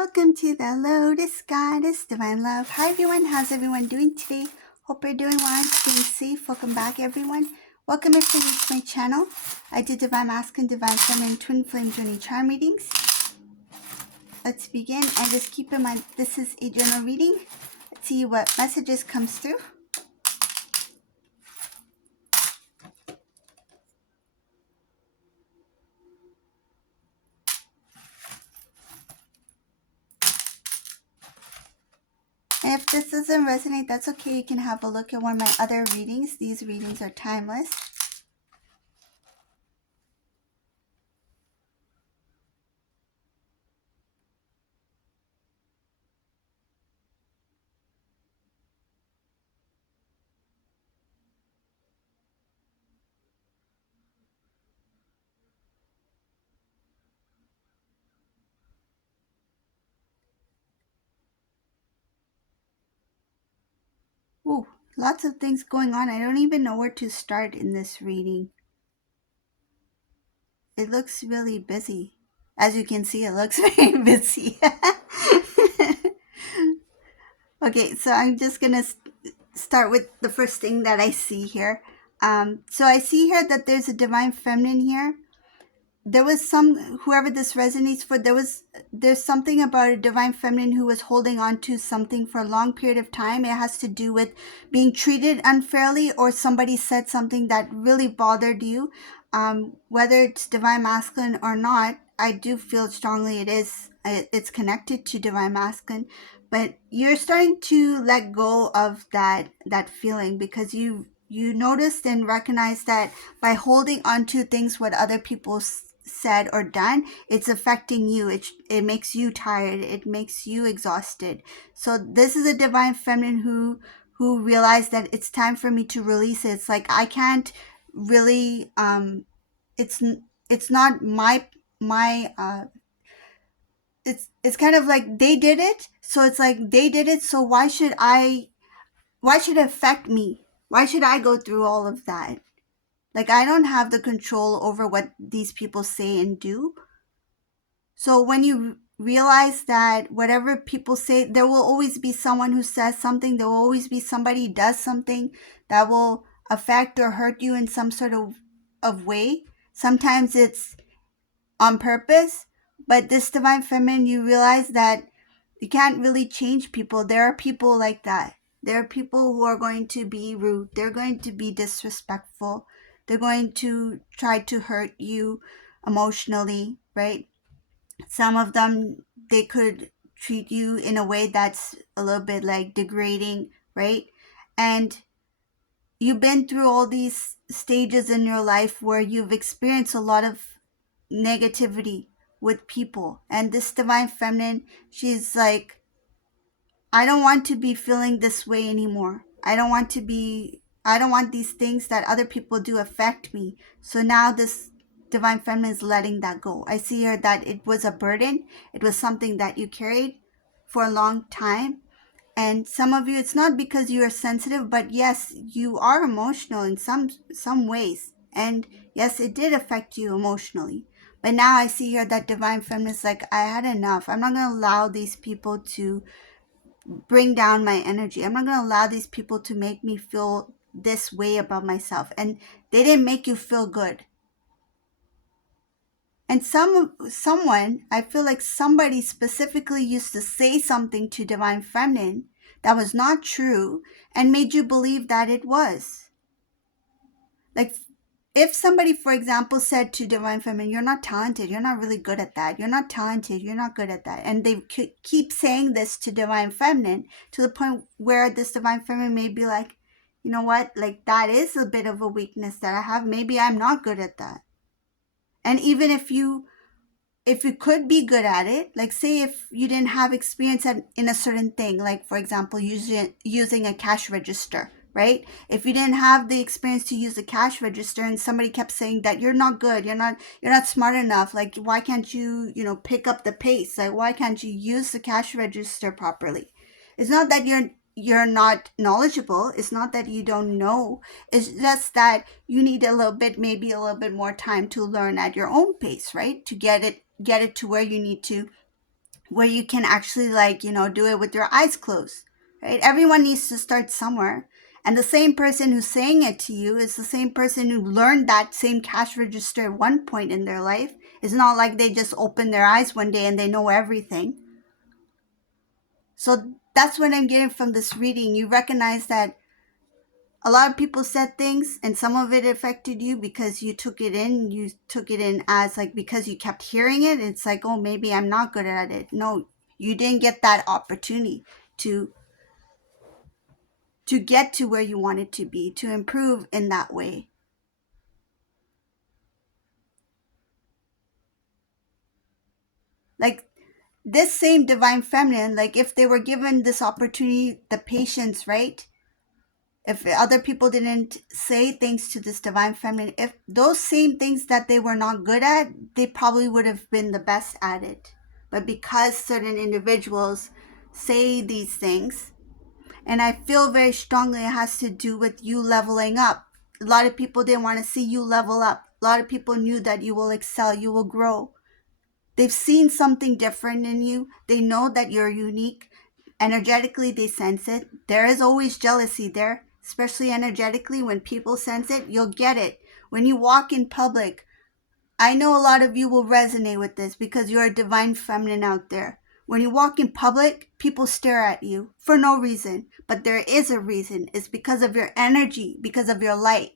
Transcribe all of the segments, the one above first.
Welcome to the Lotus Goddess Divine Love. Hi everyone, how's everyone doing today? Hope you're doing well and staying safe. Welcome back everyone. Welcome if you're new to my channel. I do Divine Masculine, Divine Feminine, Twin Flame Journey Charm readings. Let's begin and just keep in mind this is a journal reading. Let's see what messages comes through. And if this doesn't resonate, that's okay. You can have a look at one of my other readings. These readings are timeless. Ooh, lots of things going on. I don't even know where to start in this reading. It looks really busy. As you can see, it looks very busy. Okay, so I'm just going to start with the first thing that I see here. So I see here that there's a divine feminine here. There was whoever this resonates for, there's something about a divine feminine who was holding on to something for a long period of time. It has to do with being treated unfairly, or somebody said something that really bothered you. Whether it's divine masculine or not, I do feel strongly it's connected to divine masculine, but you're starting to let go of that feeling, because you noticed and recognized that by holding on to things what other people said or done, it's affecting you. It makes you tired, it makes you exhausted. So this is a divine feminine who realized that it's time for me to release it. It's like I can't really it's not my it's kind of like they did it, so it's like they did it, so why should it affect me? Why should I go through all of that? Like, I don't have the control over what these people say and do. So when you realize that whatever people say, there will always be someone who says something, there will always be somebody who does something that will affect or hurt you in some sort of way. Sometimes it's on purpose, but this divine feminine, you realize that you can't really change people. There are people like that. There are people who are going to be rude. They're going to be disrespectful. They're going to try to hurt you emotionally, right? Some of them, they could treat you in a way that's a little bit like degrading, right? And you've been through all these stages in your life where you've experienced a lot of negativity with people. And this divine feminine, she's like, I don't want to be feeling this way anymore. I don't want these things that other people do affect me. So now this divine feminine is letting that go. I see here that it was a burden. It was something that you carried for a long time. And some of you, it's not because you are sensitive, but yes, you are emotional in some ways. And yes, it did affect you emotionally. But now I see here that divine feminine is like, I had enough. I'm not going to allow these people to bring down my energy. I'm not going to allow these people to make me feel this way about myself. And they didn't make you feel good. And someone, I feel like somebody specifically used to say something to divine feminine that was not true and made you believe that it was. Like, if somebody, for example, said to divine feminine, you're not talented, you're not really good at that, you're not talented, you're not good at that, and they keep saying this to divine feminine to the point where this divine feminine may be like, you know what, like, that is a bit of a weakness that I have, maybe I'm not good at that. And even if you could be good at it, like say if you didn't have experience in a certain thing, like for example using a cash register, right? If you didn't have the experience to use the cash register and somebody kept saying that you're not good, you're not smart enough, like why can't you pick up the pace, like why can't you use the cash register properly? It's not that you're not knowledgeable, it's not that you don't know, it's just that you need maybe a little bit more time to learn at your own pace, right? To get it to where you need to where you can actually, like, do it with your eyes closed, right? Everyone needs to start somewhere. And the same person who's saying it to you is the same person who learned that same cash register at one point in their life. It's not like they just open their eyes one day and they know everything. So that's what I'm getting from this reading. You recognize that a lot of people said things and some of it affected you because you took it in. You took it in as like, because you kept hearing it, it's like, oh, maybe I'm not good at it. No, you didn't get that opportunity to get to where you wanted to be, to improve in that way. Like this same divine feminine, like if they were given this opportunity, the patience, right? If other people didn't say things to this divine feminine, if those same things that they were not good at, they probably would have been the best at it. But because certain individuals say these things, and I feel very strongly it has to do with you leveling up. A lot of people didn't want to see you level up. A lot of people knew that you will excel, you will grow. They've seen something different in you. They know that you're unique. Energetically, they sense it. There is always jealousy there, especially energetically. When people sense it, you'll get it. When you walk in public, I know a lot of you will resonate with this because you're a divine feminine out there. When you walk in public, people stare at you for no reason, but there is a reason. It's because of your energy, because of your light.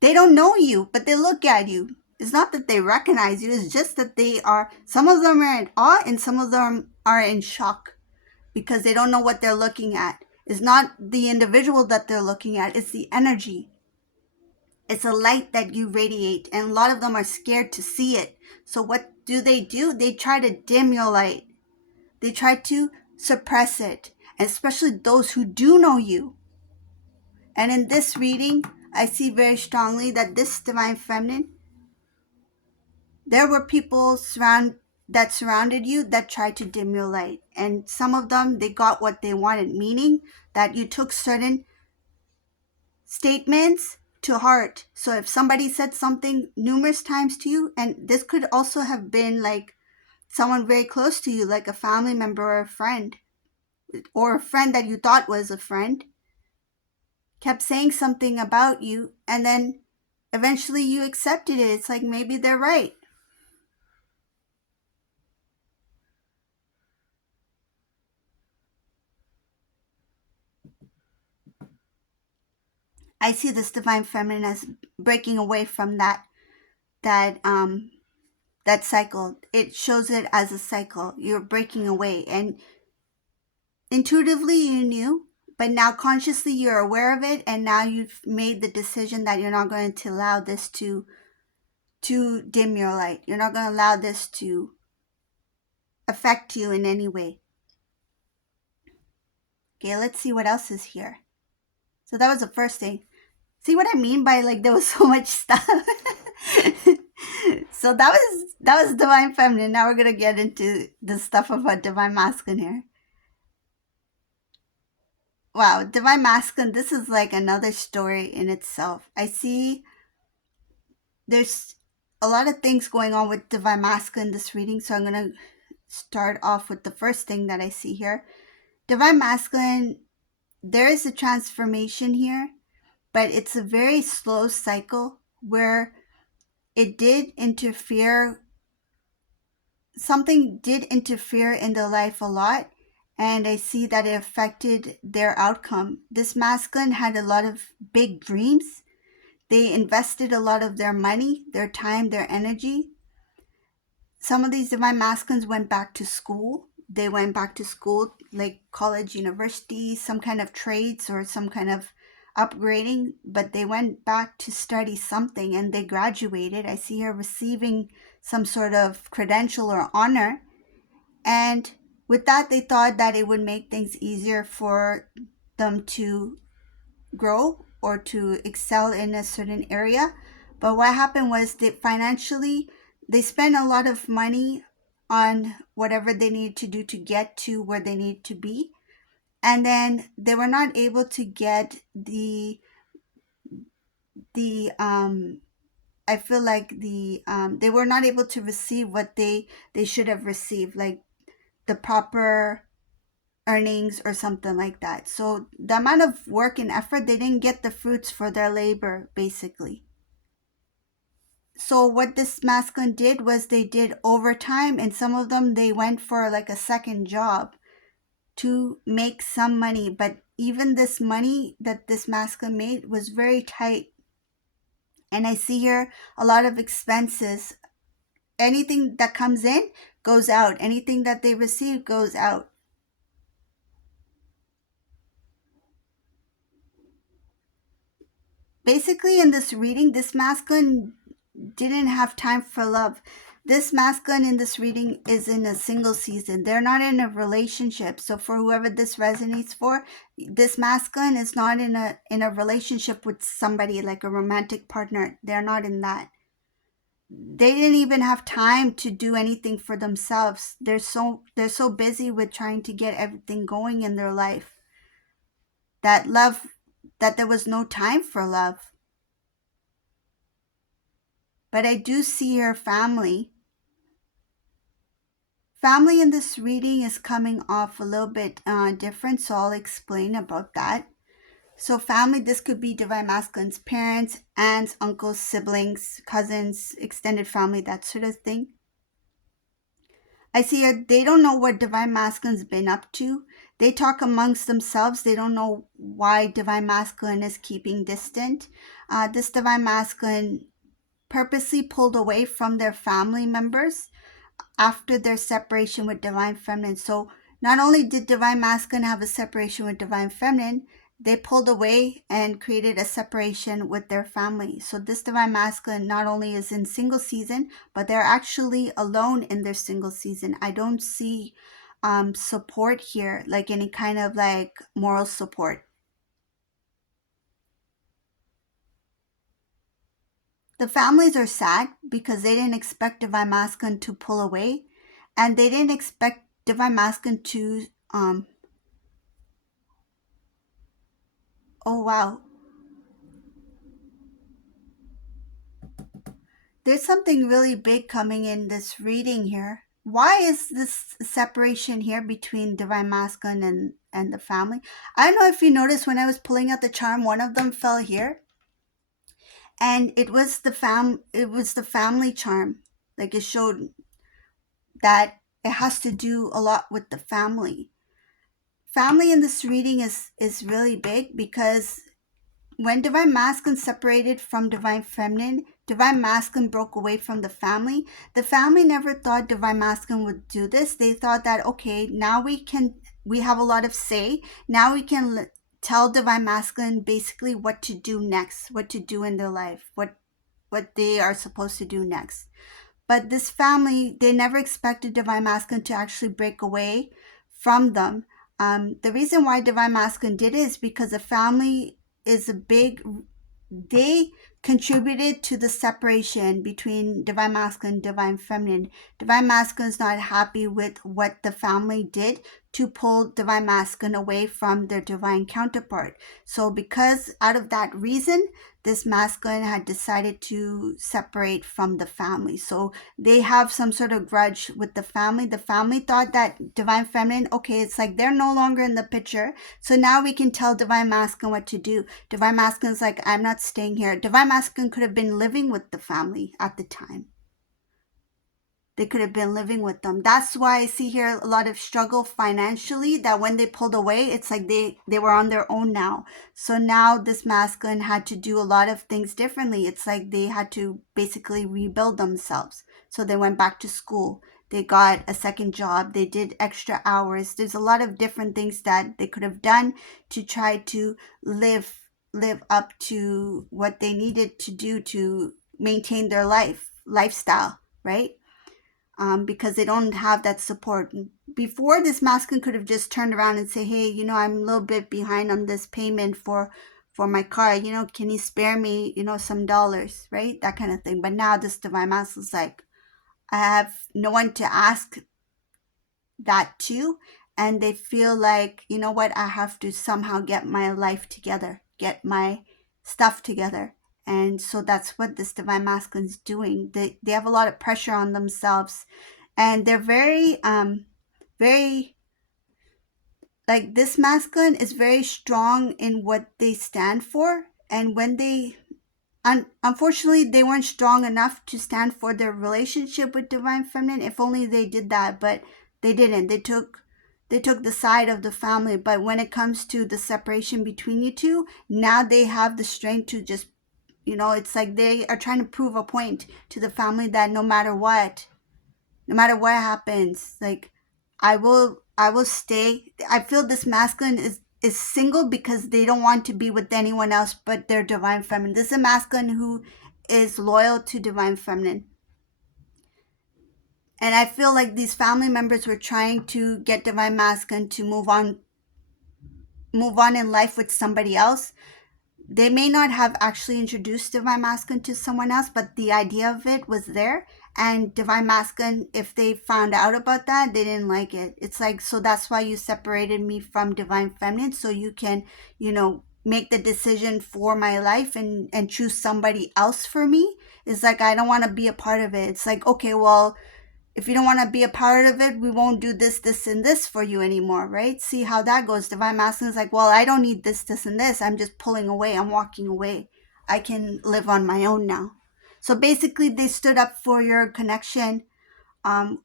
They don't know you, but they look at you. It's not that they recognize you, it's just that some of them are in awe and some of them are in shock because they don't know what they're looking at. It's not the individual that they're looking at, it's the energy. It's a light that you radiate, and a lot of them are scared to see it. So what do? They try to dim your light. They try to suppress it, and especially those who do know you. And in this reading, I see very strongly that this divine feminine, there were people that surrounded you that tried to dim your light. And some of them, they got what they wanted, meaning that you took certain statements to heart. So if somebody said something numerous times to you, and this could also have been like someone very close to you, like a family member or a friend that you thought was a friend, kept saying something about you, and then eventually you accepted it. It's like maybe they're right. I see this divine feminine as breaking away from that that cycle. It shows it as a cycle. You're breaking away, and intuitively you knew, but now consciously you're aware of it, and now you've made the decision that you're not going to allow this to dim your light. You're not going to allow this to affect you in any way. Okay, let's see what else is here. So that was the first thing. See what I mean by like there was so much stuff. So that was divine feminine. Now we're gonna get into the stuff about divine masculine here. Wow, divine masculine, this is like another story in itself. I see there's a lot of things going on with divine masculine in this reading, so I'm gonna start off with the first thing that I see here. Divine masculine, there is a transformation here, but it's a very slow cycle where it did interfere, something did interfere in their life a lot, and I see that it affected their outcome. This masculine had a lot of big dreams. They invested a lot of their money, their time, their energy. Some of these divine masculines went back to school. They went back to school, like college, university, some kind of trades or some kind of upgrading, but they went back to study something and they graduated. I see her receiving some sort of credential or honor. And with that, they thought that it would make things easier for them to grow or to excel in a certain area. But what happened was that financially, they spent a lot of money on whatever they needed to do to get to where they need to be. And then they were not able to get the I feel like they were not able to receive what they should have received. Like the proper earnings or something like that. So the amount of work and effort, they didn't get the fruits for their labor, basically. So what this masculine did was they did overtime, and some of them they went for like a second job to make some money. But even this money that this masculine made was very tight. And I see here a lot of expenses. Anything that comes in goes out. Anything that they receive goes out. Basically, in this reading, this masculine didn't have time for love. This masculine in this reading is in a single season. They're not in a relationship. So for whoever this resonates for, this masculine is not in a relationship with somebody like a romantic partner. They're not in that. They didn't even have time to do anything for themselves. They're so busy with trying to get everything going in their life that love that there was no time for love. But I do see her family. Family in this reading is coming off a little bit different, so I'll explain about that. So family, this could be divine masculine's parents, aunts, uncles, siblings, cousins, extended family, that sort of thing. I see they don't know what divine masculine's been up to. They talk amongst themselves. They don't know why divine masculine is keeping distant. This divine masculine purposely pulled away from their family members after their separation with divine feminine. So not only did divine masculine have a separation with divine feminine, they pulled away and created a separation with their family. So this divine masculine not only is in single season, but they're actually alone in their single season. I don't see support here, like any kind of like moral support. The families are sad because they didn't expect divine masculine to pull away, and they didn't expect divine masculine to oh wow, there's something really big coming in this reading here. Why is this separation here between divine masculine and the family? I don't know if you noticed when I was pulling out the charm, one of them fell here, and it was the family charm. Like it showed that it has to do a lot with the family. Family in this reading is really big because when divine masculine separated from divine feminine, divine masculine broke away from the family. The family never thought divine masculine would do this. They thought that, okay, now we have a lot of say. Now we can tell divine masculine basically what to do next, what to do in their life, what they are supposed to do next. But this family, they never expected divine masculine to actually break away from them. The reason why divine masculine did it is because the family is a big, they contributed to the separation between divine masculine and divine feminine. Divine masculine is not happy with what the family did to pull divine masculine away from their divine counterpart. So because out of that reason, this masculine had decided to separate from the family. So they have some sort of grudge with the family. The family thought that divine feminine, okay, it's like they're no longer in the picture. So now we can tell divine masculine what to do. Divine masculine's like, I'm not staying here. Divine masculine could have been living with the family at the time. They could have been living with them. That's why I see here a lot of struggle financially, that when they pulled away, it's like they were on their own now. So now this masculine had to do a lot of things differently. It's like they had to basically rebuild themselves. So they went back to school. They got a second job. They did extra hours. There's a lot of different things that they could have done to try to live up to what they needed to do to maintain their lifestyle, right? Because they don't have that support. Before, this masculine could have just turned around and say, hey, I'm a little bit behind on this payment for my car. Can you spare me, some dollars, right? That kind of thing. But now this divine masculine is like, I have no one to ask that to. And they feel like, you know what, I have to somehow get my life together, get my stuff together. And so that's what this divine masculine is doing. They have a lot of pressure on themselves, and they're very very, like, this masculine is very strong in what they stand for. And when they, unfortunately, they weren't strong enough to stand for their relationship with divine feminine. If only they did that, but they didn't. They took the side of the family. But when it comes to the separation between you two, now they have the strength to just, it's like they are trying to prove a point to the family that no matter what happens, like, I will stay. I feel this masculine is single because they don't want to be with anyone else but their divine feminine. This is a masculine who is loyal to divine feminine. And I feel like these family members were trying to get divine masculine to move on in life with somebody else. They may not have actually introduced divine masculine to someone else, but the idea of it was there. And divine masculine, if they found out about that, they didn't like it. It's like, so that's why you separated me from divine feminine, so you can, make the decision for my life and choose somebody else for me. It's like, I don't want to be a part of it. It's like, okay, well, if you don't want to be a part of it, we won't do this, this, and this for you anymore, right? See how that goes. Divine masculine is like, well, I don't need this, this, and this. I'm just pulling away. I'm walking away. I can live on my own now. So basically, they stood up for your connection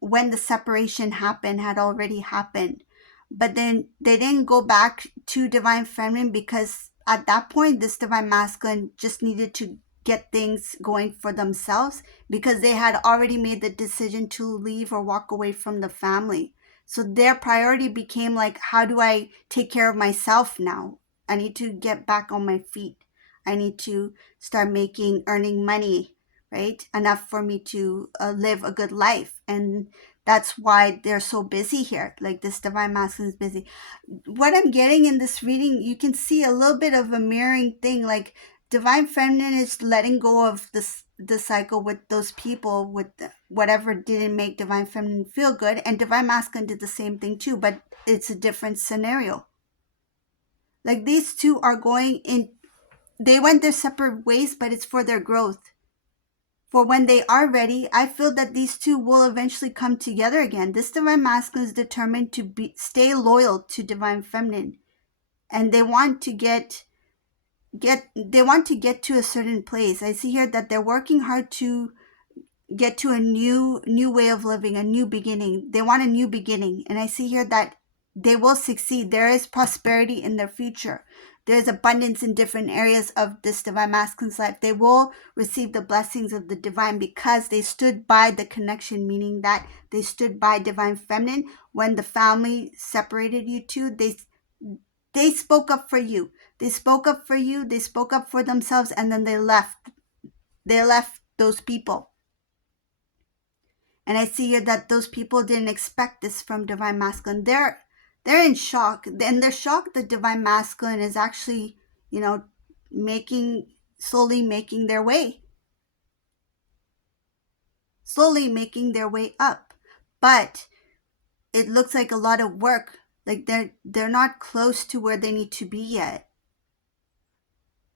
when the separation had already happened. But then they didn't go back to divine feminine because at that point, this divine masculine just needed to get things going for themselves because they had already made the decision to leave or walk away from the family. So their priority became like, how do I take care of myself now? I need to get back on my feet. I need to start earning money, right? Enough for me to live a good life. And that's why they're so busy here. Like, this divine masculine is busy. What I'm getting in this reading, you can see a little bit of a mirroring thing. Like, divine feminine is letting go of the cycle with those people, with whatever didn't make divine feminine feel good, and divine masculine did the same thing too, but it's a different scenario. Like, these two are they went their separate ways, but it's for their growth. For when they are ready, I feel that these two will eventually come together again. This divine masculine is determined to stay loyal to divine feminine, and they want to get to a certain place. I see here that they're working hard to get to a new way of living, a new beginning. They want a new beginning, and I see here that they will succeed. There is prosperity in their future. There's abundance in different areas of this divine masculine's life. They will receive the blessings of the divine because they stood by the connection, meaning that they stood by divine feminine. When the family separated you two, they spoke up for you. They spoke up for you. They spoke up for themselves, and then they left. They left those people. And I see here that those people didn't expect this from divine masculine. They're in shock, and they're shocked that divine masculine is actually, slowly making their way up. But it looks like a lot of work. Like, they're not close to where they need to be yet.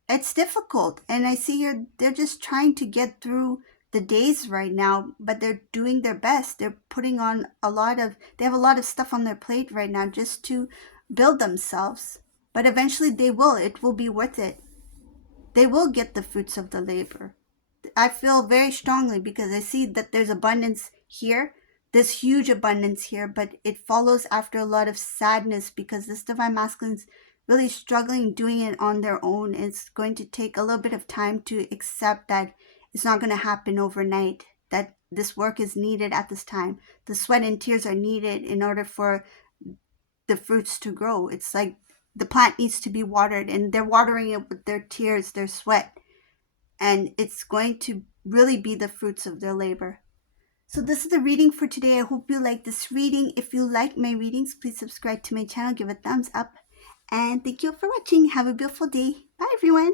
It's difficult, and I see here they're just trying to get through the days right now, but they're doing their best. They're putting on they have a lot of stuff on their plate right now just to build themselves. But eventually it will be worth it. They will get the fruits of the labor. I feel very strongly because I see that there's abundance here. There's huge abundance here, but it follows after a lot of sadness because this divine masculine's really struggling doing it on their own. It's going to take a little bit of time to accept that it's not going to happen overnight, that this work is needed at this time. The sweat and tears are needed in order for the fruits to grow. It's like the plant needs to be watered, and they're watering it with their tears, their sweat. And it's going to really be the fruits of their labor. So this is the reading for today. I hope you like this reading. If you like my readings, please subscribe to my channel, give a thumbs up. And thank you for watching. Have a beautiful day. Bye, everyone.